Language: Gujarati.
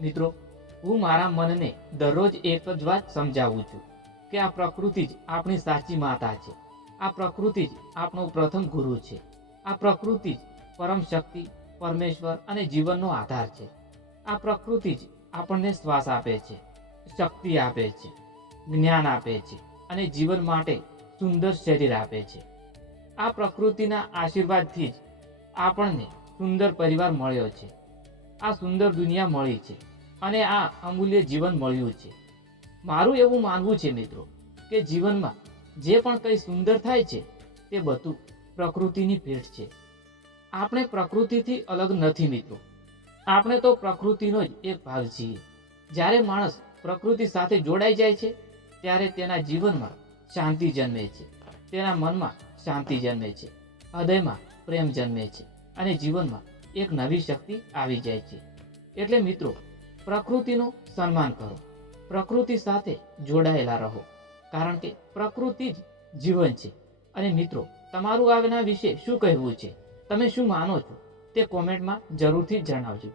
મિત્રો, હું મારા મનને દરરોજ એક જ વાત સમજાવું છું કે આ પ્રકૃતિ જ આપણી સાચી માતા છે. આ પ્રકૃતિ જ આપણો પ્રથમ ગુરુ છે. આ પ્રકૃતિ જ પરમ શક્તિ, પરમેશ્વર અને જીવનનો આધાર છે. આ પ્રકૃતિ જ આપણને શ્વાસ આપે છે, શક્તિ આપે છે, જ્ઞાન આપે છે અને જીવન માટે સુંદર શરીર આપે છે. આ પ્રકૃતિના આશીર્વાદથી જ આપણને સુંદર પરિવાર મળ્યો છે, આ સુંદર દુનિયા મળી છે અને આ અમૂલ્ય જીવન મળ્યું છે. મારું એવું માનવું છે મિત્રો કે જીવનમાં જે પણ કંઈ સુંદર થાય છે તે બધું પ્રકૃતિની ભેટ છે. આપણે પ્રકૃતિથી અલગ નથી મિત્રો, આપણે તો પ્રકૃતિનો જ એક ભાગ છીએ. જ્યારે માણસ પ્રકૃતિ સાથે જોડાઈ જાય છે ત્યારે તેના જીવનમાં શાંતિ જન્મે છે, તેના મનમાં શાંતિ જન્મે છે, હૃદયમાં પ્રેમ જન્મે છે અને જીવનમાં એક નવી શક્તિ આવી જાય છે. એટલે મિત્રો, પ્રકૃતિનું સન્માન કરો, પ્રકૃતિ સાથે જોડાયેલા રહો, કારણ કે પ્રકૃતિ જ જીવન છે. અને મિત્રો, તમારું આના વિશે શું કહેવું છે? તમે શું માનો છો તે કોમેન્ટમાં જરૂરથી જણાવજો.